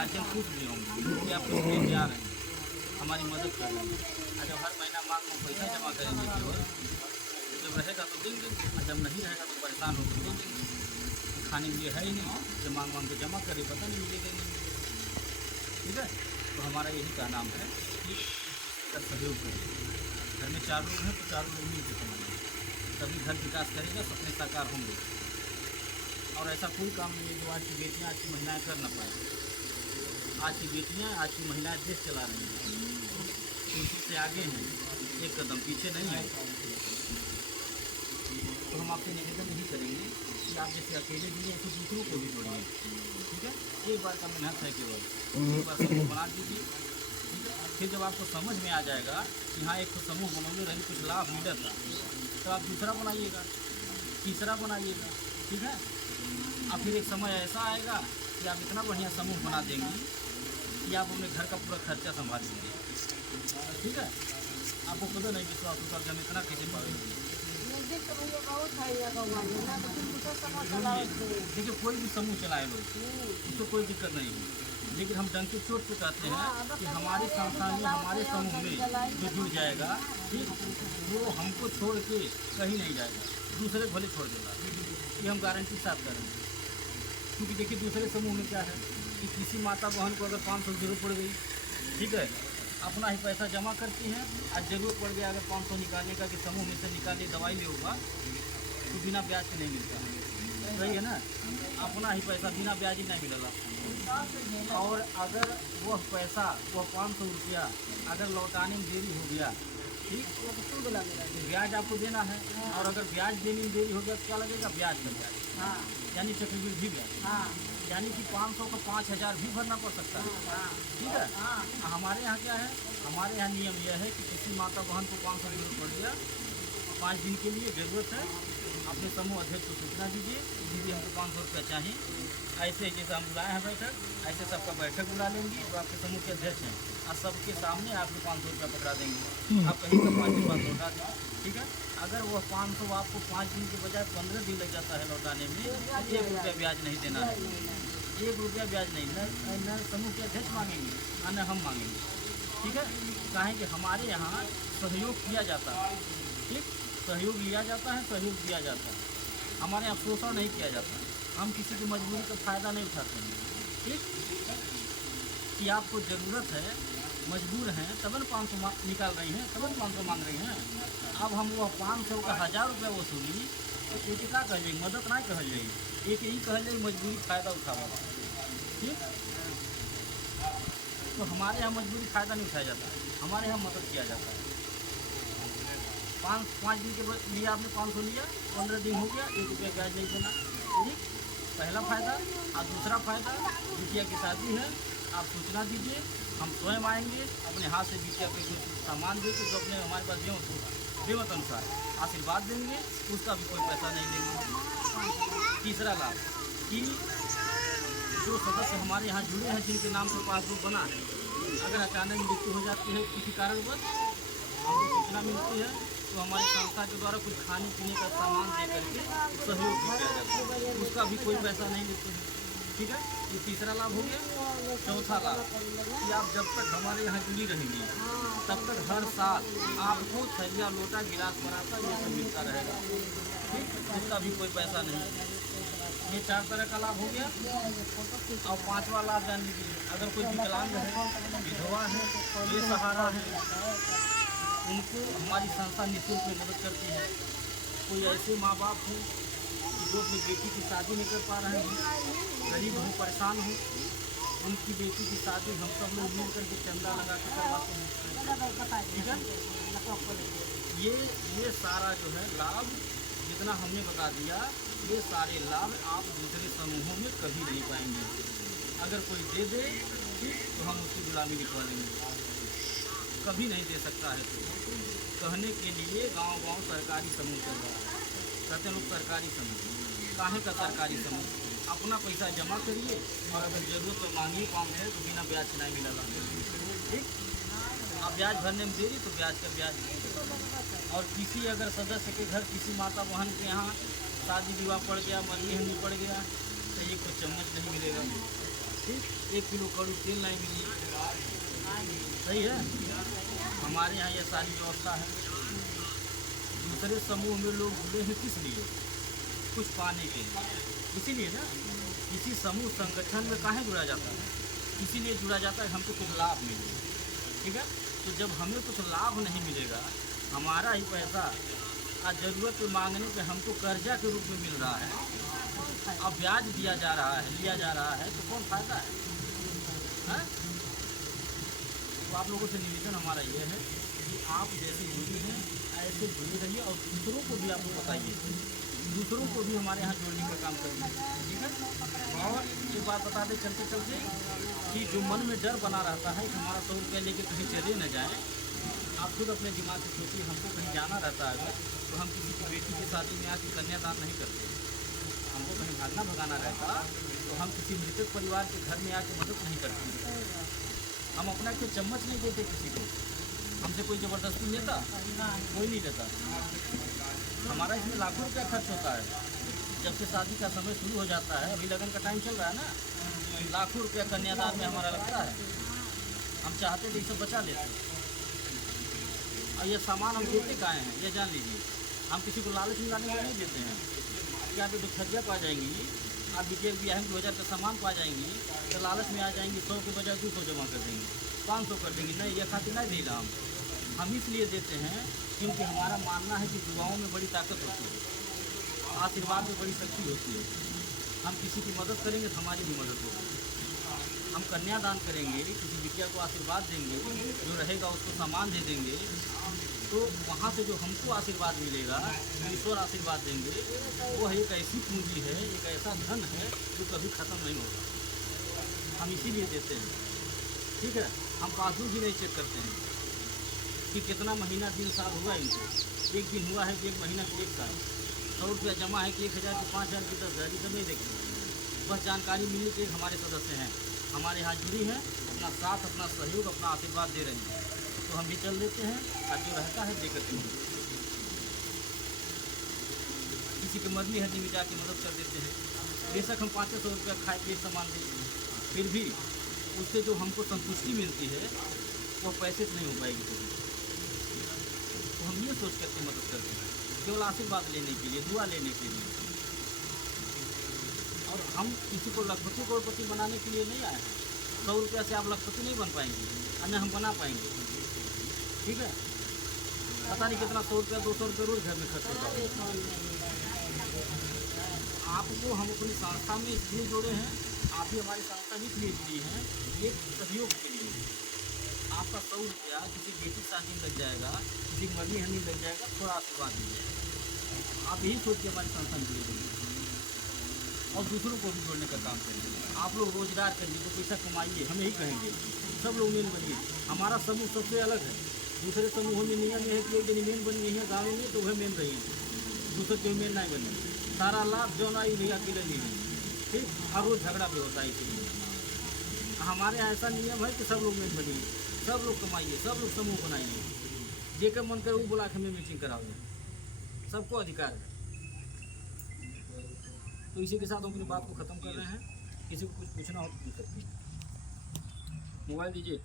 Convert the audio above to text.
Guardian खुश भी होंगे कि आप कुछ लेके आ रहे हैं, हमारी मदद कर रहे हैं। और जब हर महीना मांग में पैसा जमा करेंगे केवल, जब रहेगा तो देंगे, और जब नहीं रहेगा तो परेशान होकर दे देंगे। खाने के लिए है ही नहीं, जब मांग मांग के जमा करें पता नहीं मिलेगा नहीं मिलेगा। ठीक है, तो हमारा यही का नाम है कि इसका सहयोग करें। घर में 4 लोग हैं तो 4 लोग मिल के कमाएंगे, तभी घर विकास करेगा, सपने साकार होंगे। और ऐसा कोई काम नहीं है जो आज की बेटियाँ, आज की महिलाएँ कर ना पाए। आज की बेटियाँ, आज की महिलाएँ देश चला रही हैं, कुर्सी से आगे हैं, एक कदम पीछे नहीं है। तो हम आपसे निवेदन यही करेंगे कि आप जैसे अकेले जुड़े तो दूसरों को भी जोड़िए। ठीक है, एक बार का मेहनत है केवल, एक बार समूह बना दीजिए। ठीक है, फिर जब आपको समझ में आ जाएगा कि हाँ एक तो समूह बनोगे, रही कुछ लाभ मिला था, तो आप दूसरा बनाइएगा, तीसरा बनाइएगा। ठीक है, और फिर एक समय ऐसा आएगा कि आप इतना बढ़िया समूह बना देंगी कि आप अपने घर का पूरा खर्चा संभाल लेंगे। ठीक है, आपको खुद नहीं विश्वास होगा कि हम इतना कैसे पाएंगे। देखिए कोई भी समूह चलाए लोग, उसको कोई दिक्कत नहीं है, लेकिन हम डंके चोट पे कहते हैं कि हमारे संस्था में, हमारे समूह में जो जुड़ जाएगा, ठीक, वो हमको छोड़ के कहीं नहीं जाएगा, दूसरे भले छोड़ देगा। ये हम गारंटी साथ करेंगे। क्योंकि देखिए दूसरे समूह में क्या है कि किसी माता बहन को अगर 500 की जरूरत पड़ गई, ठीक है, अपना ही पैसा जमा करती हैं, आज ज़रूरत पड़ गया अगर 500 निकालने का कि समूह में से निकालिए दवाई ले होगा, तो बिना ब्याज के नहीं मिलता है। सही है ना, अपना ही पैसा बिना ब्याज ही नहीं मिलेगा। और अगर वह पैसा, वह 500 रुपया अगर लौटाने में देरी हो गया, ठीक, तो ब्याज आपको देना है। और अगर ब्याज देने में देरी हो गया तो क्या लगेगा? ब्याज का ब्याज, यानी चक्रवृद्धि ब्याज, यानी कि 500 का 5000 भी भरना पड़ सकता है। ठीक है, हमारे यहाँ क्या है, हमारे यहाँ नियम यह है कि किसी माता बहन को 500 जरूरत पड़ गया, 5 दिन के लिए ज़रूरत है, अपने समूह अध्यक्ष को सूचना दीजिए, दीदी हमको 500 रुपया चाहिए। ऐसे जैसे हम बुलाए हैं बैठक, ऐसे सबका बैठक बुला लेंगे जो आपके समूह के अध्यक्ष हैं, और सबके सामने आपको 500 रुपया पकड़ा देंगे। आप कहीं का 5 दिन बाद लौटा दें। ठीक है, अगर वह 500 आपको 5 दिन के बजाय 15 दिन लग जाता है लौटाने में, 1 रुपया ब्याज नहीं देना है। 1 रुपया ब्याज नहीं, न समूह के अध्यक्ष मांगेंगे और न हम मांगेंगे। ठीक है, कहें कि हमारे यहाँ सहयोग किया जाता है, ठीक, सहयोग लिया जाता है, सहयोग दिया जाता है। हमारे यहाँ शोषण नहीं किया जाता है, हम किसी की मजबूरी का फ़ायदा नहीं उठाते हैं। ठीक, कि आपको ज़रूरत है, मजबूर हैं, तब न 500 निकाल रही हैं, तब न 500 मांग रही हैं। अब हम वह 500 का 1000 रुपया वसूली तो एक क्या कह जाएगी? मदद नहीं कह जाएगी, एक ही कह जाएगी मजबूरी फ़ायदा उठावा। ठीक, तो हमारे यहाँ मजबूरी फ़ायदा नहीं उठाया जाता, हमारे यहाँ मदद किया जाता है। 5 दिन के लिए आपने 500 लिया, 15 दिन हो गया, 1 रुपया ब्याज नहीं देना। ठीक, पहला फ़ायदा। और दूसरा फ़ायदा, बिटिया की शादी है, आप सूचना दीजिए, हम स्वयं आएंगे, अपने हाथ से बिटिया को कुछ सामान देकर जो अपने हमारे पास बेमत होगा, बेमत अनुसार आशीर्वाद देंगे, उसका भी कोई पैसा नहीं लेंगे। तीसरा लाभ कि जो सदस्य हमारे यहाँ जुड़े हैं, जिनके नाम से पासबुक बना है, अगर अचानक मृत्यु हो जाती है किसी कारणवश, हमको सूचना मिलती है, तो हमारी संस्था के द्वारा कुछ खाने पीने का सामान दे करके सहयोग भी किया जाता है, उसका भी कोई पैसा नहीं लेते हैं। ठीक है, ये तीसरा लाभ हो गया। चौथा लाभ कि आप जब तक हमारे यहाँ जुड़ी रहेंगी, तब तक हर साल आपको थैलिया, लोटा, गिलास, पराता ये सब मिलता रहेगा। ठीक, उसका भी कोई पैसा नहीं। ये 4 तरह का लाभ हो गया। और 5वां लाभ जान लीजिए, अगर कोई विकलांग है, विधवा है, बेसहारा है, उनको हमारी संस्था निःशुल्क में मदद करती है। कोई ऐसे माँ बाप हैं कि जो अपनी बेटी की शादी नहीं कर पा रहे हैं, गरीब हो, परेशान हो, उनकी बेटी की शादी हम सब लोग मिल करके चंदा लगा के करवाते हैं। ठीक है, ये सारा जो है लाभ जितना हमने बता दिया, ये सारे लाभ आप दूसरे समूहों में कभी नहीं पाएंगे। अगर कोई दे दे, ठीक, तो हम उसकी गुलामी लिखवा देंगे, कभी नहीं दे सकता है। तो कहने के लिए गांव-गांव सरकारी समूह चल रहा है, कहते हैं लोग सरकारी समूह। काहे का सरकारी समूह? अपना पैसा जमा करिए और अगर ज़रूरत तो मांगिए 500, तो बिना ब्याज से नहीं मिलेगा। ठीक, आप ब्याज भरने में देरी तो ब्याज का ब्याज। और किसी अगर सदस्य के घर किसी माता बहन के यहाँ शादी विवाह पड़ गया, मरनी हनी पड़ गया, तो ये कोई चम्मच नहीं मिलेगा। ठीक, 1 किलो कड़ू तेल नहीं मिली। सही है, हमारे यहाँ ये सारी व्यवस्था है। दूसरे समूह में लोग जुड़े हैं किस लिए? कुछ पाने के लिए। इसीलिए ना किसी समूह संगठन में काहे जुड़ा जाता है? इसीलिए जुड़ा जाता है हमको कुछ लाभ मिले। ठीक है, तो जब हमें कुछ लाभ नहीं मिलेगा, हमारा ही पैसा आज ज़रूरत पे मांगने पे हमको कर्जा के रूप में मिल रहा है, अब ब्याज दिया जा रहा है, लिया जा रहा है, तो कौन फायदा है? हाँ? तो आप लोगों से निवेदन हमारा ये है कि आप जैसे जुड़ी हैं ऐसे जुड़े रहिए और दूसरों को भी आप लोग बताइए, दूसरों को भी हमारे यहाँ जोड़ने का काम करिए। ठीक है, और एक बात बता दें चलते चलते कि जो मन में डर बना रहता है कि हमारा 100 रुपया लेके कहीं चले न जाए, आप खुद अपने दिमाग से सोचिए, हमको कहीं जाना रहता है तो हम किसी की बेटी की शादी में आके कन्यादान नहीं करते। हमको कहीं भागना भगाना रहता तो हम किसी मृतक परिवार के घर में आके मदद नहीं करते। हम अपना कोई चम्मच नहीं देते किसी को, हमसे कोई ज़बरदस्ती लेता? कोई नहीं लेता। हमारा इसमें लाखों रुपया खर्च होता है। जब से शादी का समय शुरू हो जाता है, अभी लगन का टाइम चल रहा है ना, लाखों रुपया कन्यादान में हमारा लगता है। हम चाहते थे सब बचा लेते, और ये सामान हम देते काहे हैं ये जान लीजिए। हम किसी को लालच मिलाने के लिए नहीं देते हैं कि आप दुखरिया पा जाएंगी, आप विजय ब्याह 2000 का सामान पा जाएंगी तो लालच में आ जाएंगी, 100 के बजाय 200 जमा कर देंगे, 500 कर देंगे। नहीं, ये खातिर नहीं देगा। हम इसलिए देते हैं क्योंकि हमारा मानना है कि दुआओं में बड़ी ताकत होती है, आशीर्वाद में बड़ी शक्ति होती है। हम किसी की मदद करेंगे तो हमारी भी मदद होगी। हम कन्यादान करेंगे, किसी बिटिया को आशीर्वाद देंगे, जो रहेगा उसको सामान दे देंगे, तो वहाँ से जो हमको आशीर्वाद मिलेगा, ईश्वर आशीर्वाद देंगे, वो एक ऐसी पूंजी है, एक ऐसा धन है जो कभी ख़त्म नहीं होगा। हम इसीलिए देते हैं। ठीक है, हम पासबुक भी नहीं चेक करते हैं कि कितना महीना दिन साल हुआ इनको, एक दिन हुआ है कि 1 महीना कि 1 साल, 100 रुपया जमा है कि 1000 की 5000 की 10,000, ये सब नहीं देखेंगे। बस जानकारी मिली कि हमारे सदस्य हैं, हमारे यहाँ जुड़ी हैं, अपना साथ, अपना सहयोग, अपना आशीर्वाद दे रहे हैं, तो हम भी चल देते हैं। और जो रहता है देकर के किसी के मरनी हड्डी में जाके मदद कर देते हैं। बेशक हम 500 रुपया खाए पिए सामान दें, फिर भी उससे जो हमको संतुष्टि मिलती है वो पैसे से नहीं हो पाएगी कभी। तो हम ये सोच करके मदद करते हैं, केवल आशीर्वाद लेने के लिए, दुआ लेने के लिए। और हम किसी को लखपति करोड़पति बनाने के लिए नहीं आए हैं। 100 रुपया से आप लखपति नहीं बन पाएंगे, और न हम बना पाएंगे। ठीक है, पता नहीं कितना 100 रुपया 200 रुपये रोज घर में खर्च होता है। आपको हम अपनी संस्था में इसलिए जोड़े हैं, आप भी हमारी संस्था भी इसलिए जुड़ी हैं, ये सहयोग के लिए। आपका 100 रुपया किसी बेटी शादी में लग जाएगा, किसी मरनी हरनी लग जाएगा, थोड़ा आशीर्वाद दीजिए। आप यही सोच के हमारी संस्था में जुड़े रहिए और दूसरों को भी जोड़ने का काम करिए। आप लोग रोजगार करिए, तो पैसा कमाइए, हम यही कहेंगे। सब लोग मेन बनिए। हमारा समूह सबसे अलग है। दूसरे समूहों में नियम यह है कि एक दिन मेन बनी है गाँव में, तो वह मेन रही है, दूसरे कोई मेन नहीं बने। सारा लाभ जो ना भैया अकेले नहीं है। ठीक, और रोज झगड़ा भी होता है। इसलिए हमारे यहाँ ऐसा नियम है कि सब लोग मेन बनिए, सब लोग कमाइए, सब लोग समूह बनाइए। जेकर मन करे वो बुला के हमें मीटिंग कराओगे, सबको अधिकार है। तो इसी के साथ हम अपनी बात को ख़त्म कर रहे हैं। किसी को कुछ पूछना हो तो पूछ सकते हैं। मोबाइल दीजिए।